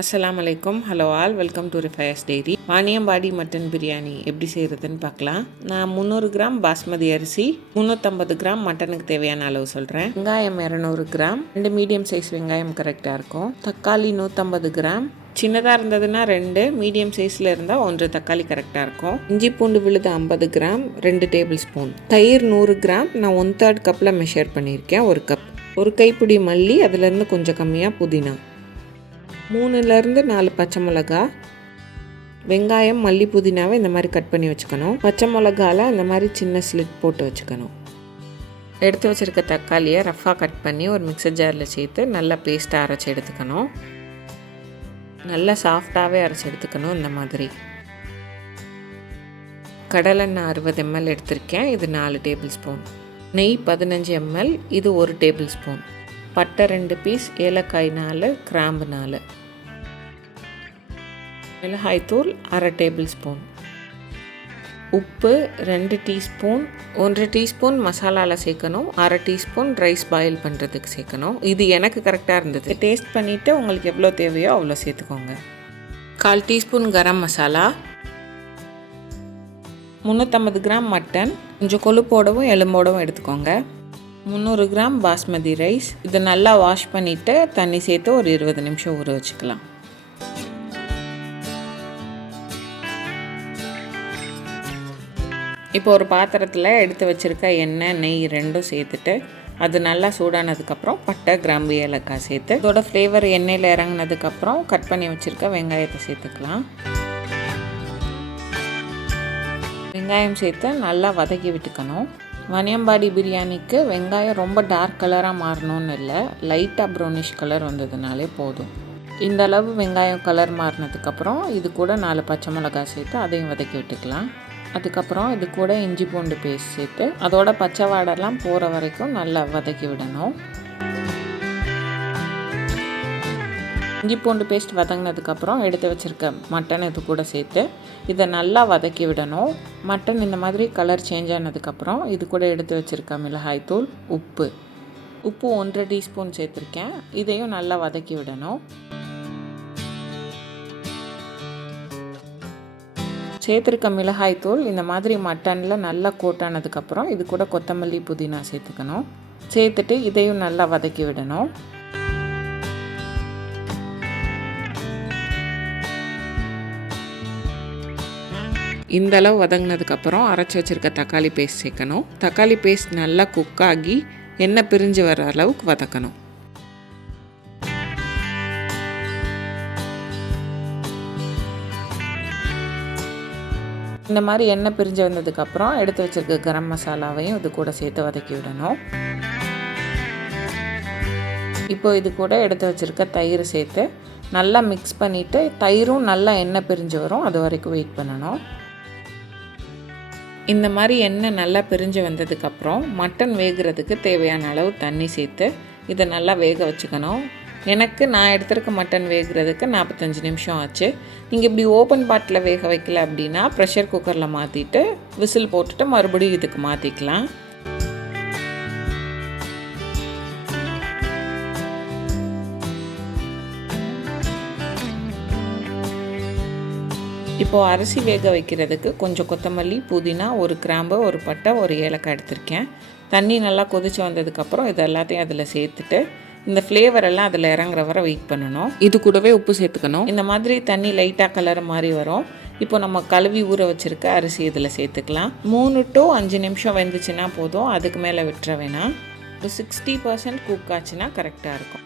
அஸ்ஸலாமு அலைக்கும். Hello all, welcome to ரிஃபயர்ஸ் டைரி. வாணியம்பாடி மட்டன் பிரியாணி எப்படி செய்கிறதுன்னு பார்க்கலாம். நான் 300 கிராம் பாஸ்மதி அரிசி, 350 கிராம் மட்டனுக்கு தேவையான அளவு சொல்கிறேன். வெங்காயம் 200 கிராம், 2 மீடியம் சைஸ் வெங்காயம் கரெக்டாக இருக்கும். தக்காளி 150 கிராம், சின்னதாக இருந்ததுன்னா 2, மீடியம் சைஸில் இருந்தால் 1 தக்காளி கரெக்டாக இருக்கும். இஞ்சி பூண்டு விழுது 50 கிராம், 2 டேபிள் ஸ்பூன். தயிர் 100 கிராம், நான் 1/3 கப்பில் மெஷர் பண்ணியிருக்கேன். 1 கப். ஒரு கைப்பிடி மல்லி, அதுலேருந்து கொஞ்சம் கம்மியாக புதினா, 3லேருந்து 4 பச்சை மிளகா. வெங்காயம், மல்லி, புதினாவை இந்த மாதிரி கட் பண்ணி வச்சுக்கணும். பச்சை மிளகாவில் இந்த மாதிரி சின்ன ஸ்லிட் போட்டு வச்சுக்கணும். எடுத்து வச்சுருக்க தக்காளியை ரஃப்பாக கட் பண்ணி ஒரு மிக்சர் ஜாரில் சேர்த்து நல்லா பேஸ்ட்டாக அரைச்சி எடுத்துக்கணும். நல்லா சாஃப்டாகவே அரைச்சி எடுத்துக்கணும். இந்த மாதிரி கடலெண்ணெய் 60 ml எடுத்திருக்கேன். இது 4 டேபிள் ஸ்பூன். நெய் 15 ml, இது 1 டேபிள் ஸ்பூன். பட்டை 2 பீஸ், ஏலக்காய் 4, கிராம்பு 4. மிளகாய்த்தூள் 1/2 டேபிள் ஸ்பூன். உப்பு 2 டீஸ்பூன். 1 டீஸ்பூன் மசாலாவில் சேர்க்கணும், 1/2 டீஸ்பூன் ரைஸ் பாயில் பண்ணுறதுக்கு சேர்க்கணும். இது எனக்கு கரெக்டாக இருந்தது. டேஸ்ட் பண்ணிவிட்டு உங்களுக்கு எவ்வளோ தேவையோ அவ்வளோ சேர்த்துக்கோங்க. 1/4 teaspoon garam masala. 350 gram mutton, கொஞ்சம் கொழுப்போடவும் எலும்போடவும் எடுத்துக்கோங்க. 300 கிராம் பாஸ்மதி ரைஸ். இதை நல்லா வாஷ் பண்ணிவிட்டு தண்ணி சேர்த்து ஒரு 20 நிமிஷம் ஊற வச்சுக்கலாம். இப்போ ஒரு பாத்திரத்தில் எடுத்து வச்சுருக்க எண்ணெய், நெய் 2ம் சேர்த்துட்டு அது நல்லா சூடானதுக்கப்புறம் பட்டை, கிராம்பு, ஏலக்காய் சேர்த்து இதோட ஃப்ளேவர் எண்ணெயில் இறங்கினதுக்கப்புறம் கட் பண்ணி வச்சுருக்க வெங்காயத்தை சேர்த்துக்கலாம். வெங்காயம் சேர்த்து நல்லா வதக்கி விட்டுக்கணும். வாணியம்பாடி பிரியாணிக்கு வெங்காயம் ரொம்ப டார்க் கலராக மாறணும்னு இல்லை, லைட்டாக ப்ரௌனிஷ் கலர் வந்ததுனாலே போதும். இந்த அளவு வெங்காயம் கலர் மாறினதுக்கப்புறம் இது கூட 4 பச்சை மிளகாய் சேர்த்து அதையும் வதக்கி விட்டுக்கலாம். அதுக்கப்புறம் இது கூட இஞ்சி பூண்டு பேஸ்ட் சேர்த்து அதோட பச்சை வாடெல்லாம் போகிற வரைக்கும் நல்லா வதக்கி விடணும். இஞ்சி பூண்டு பேஸ்ட் வதங்கினதுக்கப்புறம் எடுத்து வச்சுருக்க மட்டன் இது கூட சேர்த்து இதை நல்லா வதக்கி விடணும். மட்டன் இந்த மாதிரி கலர் சேஞ்ச் ஆனதுக்கப்புறம் இது கூட எடுத்து வச்சுருக்க மிளகாய்த்தூள், உப்பு 1/2 டீஸ்பூன் சேர்த்துருக்கேன். இதையும் நல்லா வதக்கி விடணும். சேர்த்துருக்க மிளகாய்த்தூள் இந்த மாதிரி மட்டனில் நல்லா கோட்டானதுக்கப்புறம் இது கூட கொத்தமல்லி, புதினா சேர்த்துக்கணும். சேர்த்துட்டு இதையும் நல்லா வதக்கி விடணும். இந்த அளவு வதங்கினதுக்கப்புறம் அரைச்சி வச்சுருக்க தக்காளி பேஸ்ட் சேர்க்கணும். தக்காளி பேஸ்ட் நல்லா குக் ஆகி எண்ணெய் பிரிஞ்சு வர அளவுக்கு வதக்கணும். இந்த மாதிரி எண்ணெய் பிரிஞ்சு வந்ததுக்கப்புறம் எடுத்து வச்சுருக்க கரம் மசாலாவையும் இது கூட சேர்த்து வதக்கி விடணும். இப்போ இது கூட எடுத்து வச்சுருக்க தயிர் சேர்த்து நல்லா மிக்ஸ் பண்ணிவிட்டு தயிரும் நல்லா எண்ணெய் பிரிஞ்சு வரும், அது வரைக்கும் வெயிட் பண்ணணும். இந்த மாதிரி எண்ணெய் நல்லா பிரிஞ்சு வந்ததுக்கப்புறம் மட்டன் வேகிறதுக்கு தேவையான அளவு தண்ணி சேர்த்து இதை நல்லா வேக வச்சுக்கணும். நான் எடுத்திருக்க மட்டன் வேகிறதுக்கு 45 நிமிஷம் ஆச்சு. நீங்கள் இப்படி ஓப்பன் பாட்டில் வேக வைக்கல அப்படின்னா ப்ரெஷர் குக்கரில் மாற்றிட்டு விசில் போட்டுட்டு மறுபடியும் இதுக்கு மாற்றிக்கலாம். இப்போது அரிசி வேக வைக்கிறதுக்கு கொஞ்சம் கொத்தமல்லி, புதினா, 1 கிராம்பு, 1 பட்டை, 1 ஏலக்காய் எடுத்திருக்கேன். தண்ணி நல்லா கொதிச்சு வந்ததுக்கப்புறம் இது எல்லாத்தையும் அதில் சேர்த்துட்டு இந்த ஃப்ளேவர் எல்லாம் அதில் இறங்குற வரை வெயிட் பண்ணணும். இது கூடவே உப்பு சேர்த்துக்கணும். இந்த மாதிரி தண்ணி லைட்டாக கலர் மாதிரி வரும். இப்போ நம்ம கழுவி ஊற வச்சுருக்க அரிசி இதில் சேர்த்துக்கலாம். 3 to 5 நிமிஷம் வெந்துச்சுன்னா போதும், அதுக்கு மேலே விட்டுற வேணாம். ஒரு 60% குக் ஆச்சுன்னா கரெக்டாக இருக்கும்.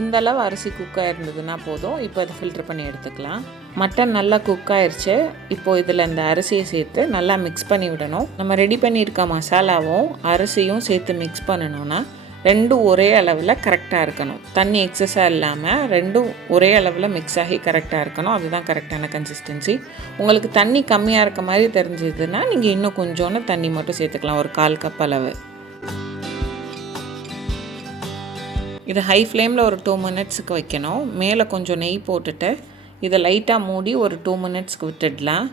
இந்த அளவு அரிசி குக்காக இருந்ததுன்னா போதும். இப்போ அதை ஃபில்டர் பண்ணி எடுத்துக்கலாம். மட்டன் நல்லா குக் ஆயிடுச்சு. இப்போது இதில் இந்த அரிசியை சேர்த்து நல்லா மிக்ஸ் பண்ணி விடணும். நம்ம ரெடி பண்ணியிருக்க மசாலாவும் அரிசியும் சேர்த்து மிக்ஸ் பண்ணணுன்னா 2 ஒரே அளவில் கரெக்டாக இருக்கணும். தண்ணி எக்ஸஸாக இல்லாமல் 2 ஒரே அளவில் மிக்ஸ் ஆகி கரெக்டாக இருக்கணும். அதுதான் கரெக்டான கன்சிஸ்டன்சி. உங்களுக்கு தண்ணி கம்மியாக இருக்க மாதிரி தெரிஞ்சதுன்னா நீங்கள் இன்னும் கொஞ்சோன்னு தண்ணி மட்டும் சேர்த்துக்கலாம், ஒரு 1/4 கப் அளவு. இது ஹை ஃப்ளேமில் ஒரு 2 மினிட்ஸுக்கு வைக்கணும். மேலே கொஞ்சம் நெய் போட்டுட்டு இதை லைட்டாக மூடி ஒரு 2 மினிட்ஸ்க்கு விட்டுடலாம்.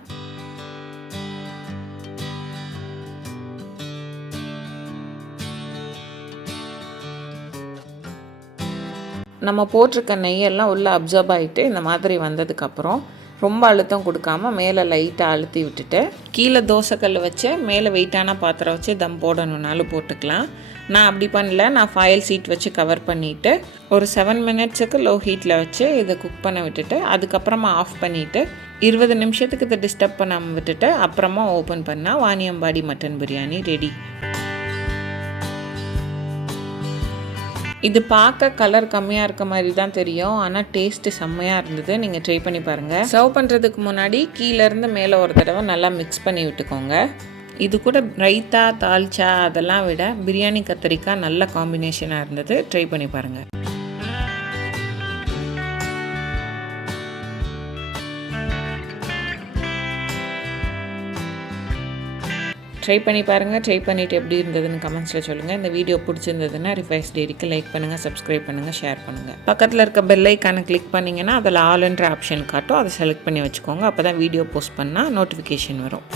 நம்ம போட்டிருக்க நெய்யெல்லாம் உள்ளே அப்சர்வ் ஆகிட்டு இந்த மாதிரி வந்ததுக்கப்புறம் ரொம்ப அழுத்தம் கொடுக்காம மேலே லைட்டாக அழுத்தி விட்டுட்டு கீழே தோசைக்கல் வச்சு மேலே வெயிட்டான பாத்திரம் வச்சு தம் போடணுன்னாலும் போட்டுக்கலாம். நான் அப்படி பண்ணல. நான் ஃபாயில் சீட் வச்சு கவர் பண்ணிவிட்டு ஒரு 7 மினிட்ஸுக்கு லோ ஹீட்டில் வச்சு இதை குக் பண்ண விட்டுட்டு அதுக்கப்புறமா ஆஃப் பண்ணிவிட்டு 20 நிமிஷத்துக்கு இதை டிஸ்டர்ப் பண்ணாமல் விட்டுட்டு அப்புறமா ஓப்பன் பண்ணால் வாணியம்பாடி மட்டன் பிரியாணி ரெடி. இது பார்க்க கலர் கம்மியாக இருக்க மாதிரி தான் தெரியும், ஆனால் டேஸ்ட்டு செம்மையாக இருந்தது. நீங்கள் ட்ரை பண்ணி பாருங்கள். சர்வ் பண்ணுறதுக்கு முன்னாடி கீழேருந்து மேலே ஒரு தடவை நல்லா மிக்ஸ் பண்ணி விட்டுக்கோங்க. இது கூட ரைத்தா தால்ச்சா அதெல்லாம் விட பிரியாணி கத்திரிக்காய் நல்ல காம்பினேஷனாக இருந்தது. ட்ரை பண்ணி பாருங்கள். ட்ரை பண்ணிவிட்டு எப்படி இருந்ததுன்னு கமெண்ட்ஸில் சொல்லுங்கள். இந்த வீடியோ பிடிச்சிருந்ததுன்னா ரிஃபைஸ் டெய்ரிக்கு லைக் பண்ணுங்கள், சப்ஸ்கிரைப் பண்ணுங்கள், ஷேர் பண்ணுங்கள். பக்கத்தில் இருக்க பெல் ஐக்கானை கிளிக் பண்ணிங்கன்னா அதில் ஆல்ன்ற ஆப்ஷன் காட்டும். அதை செலக்ட் பண்ணி வச்சுக்கோங்க. அப்போ தான் வீடியோ போஸ்ட் பண்ணால் நோட்டிஃபிகேஷன் வரும்.